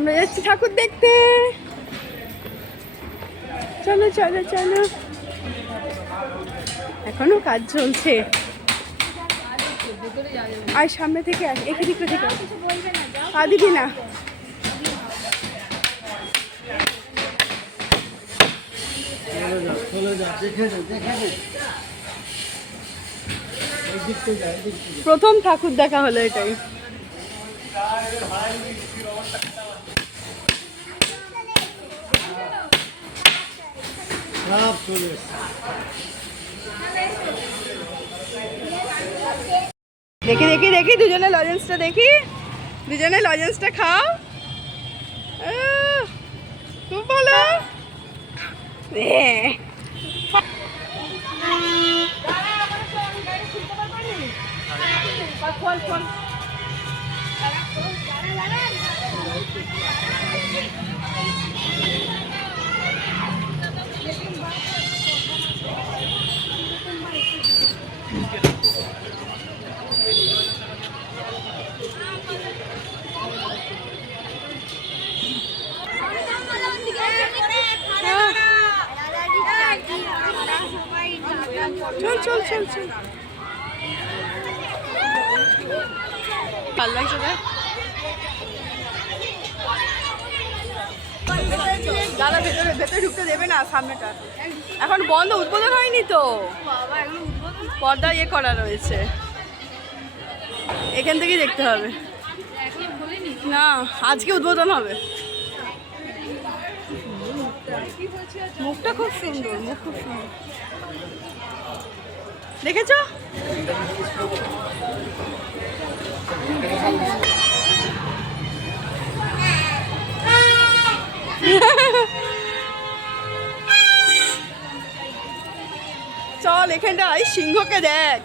আমরা যাচ্ছি ঠাকুর দেখতে। চলো চলো চলো। এখনও কাজ চলছে। আর সামনে থেকে আস একে দিকে থেকে। পা দিবি না। প্রথম ঠাকুর দেখা হলো এটাই। সব চলে দেখি দেখি দেখি দুজনে লজেন্সটা দেখি। দুজনে লজেন্সটা খাও। খুব ভালো চল চল ভালো লাগছে না? দাদা ভেতরে ভেতরে ঢুকতে দেবে না সামনেটা। এখন বন্ধ উদ্বোধন হয়নি তো? পর্দা ইয়ে করা রয়েছে। এখান থেকেই দেখতে হবে। না আজকে উদ্বোধন হবে। মুখটা খুব সুন্দর মুখ খুব সুন্দর। দেখেছ? চল এখানটা এখানটায় সিংহকে দেখ।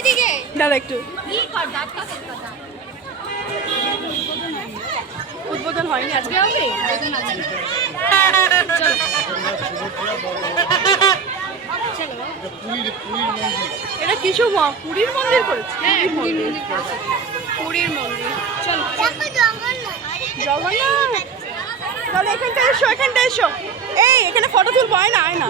এদিকে। দাদা একটু। উদ্বোধন হয়নি আজকে হবে? এটা কিছু পুরীর মন্দির করেছে? পুরীর পুরীর মন্দির। মন্দির করেছে। পুরীর মন্দির। চল। জগন্নাথ! জগন্নাথ তাহলে এখানটা এসো এখানটা এসো। এই এখানে ফটো তুলবো আয় না আয় না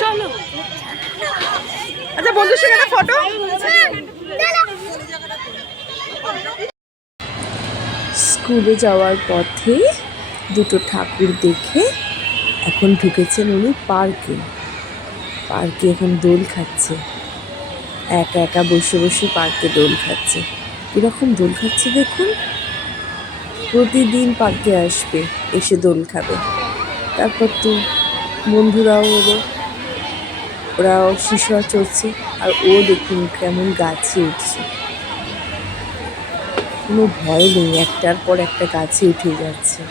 চলো আচ্ছা বন্ধুর সঙ্গে একটা ফটো স্কুলে যাওয়ার পথে দুটো ঠাকুর দেখে এখন ঢুকেছেন উনি পার্কে। পার্কে এখন দোল খাচ্ছে। একা একা বসে বসে পার্কে দোল খাচ্ছে। এরকম দোল খাচ্ছে দেখুন? প্রতিদিন পার্কে আসবে, এসে দোল খাবে। তারপর তো বন্ধুরাও এলো। ওরাও শিশুরা চড়ছে আর ও দেখুন কেমন গাছে উঠছে। কোনো ভয় নেই, একটার পর একটা গাছে উঠে যাচ্ছে।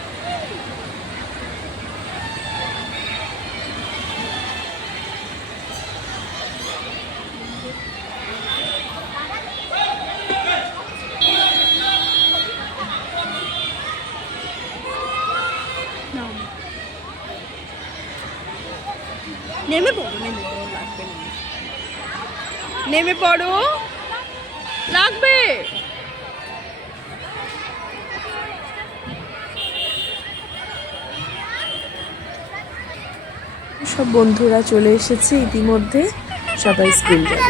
নেমে পড়ো, নেমে নেমে পড়ো। লাগবে? সব বন্ধুরা চলে এসেছে ইতিমধ্যে সবাই স্কুল যাবে।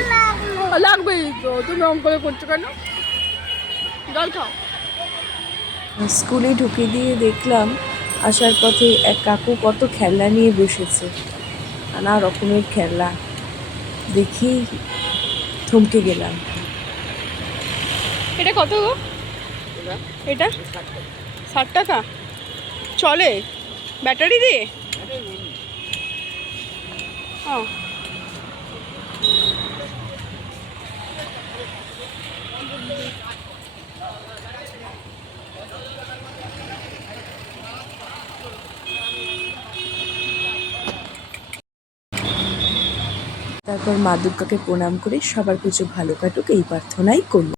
তো তুমি অঙ্ক করে করছ কেন? জল খাও। স্কুলে ঢুকে দিয়ে দেখলাম আসার পথে এক কাকু কত খেলনা নিয়ে বসেছে। নানা রকমের খেলনা। দেখি থমকে গেলাম। এটা কত গো? এটা? ষাট টাকা? চলে। ব্যাটারি দিয়ে? ও। তারপর মা দুর্গাকে প্রণাম করে সবার পুজো ভালো কাটুক এই প্রার্থনাই করল।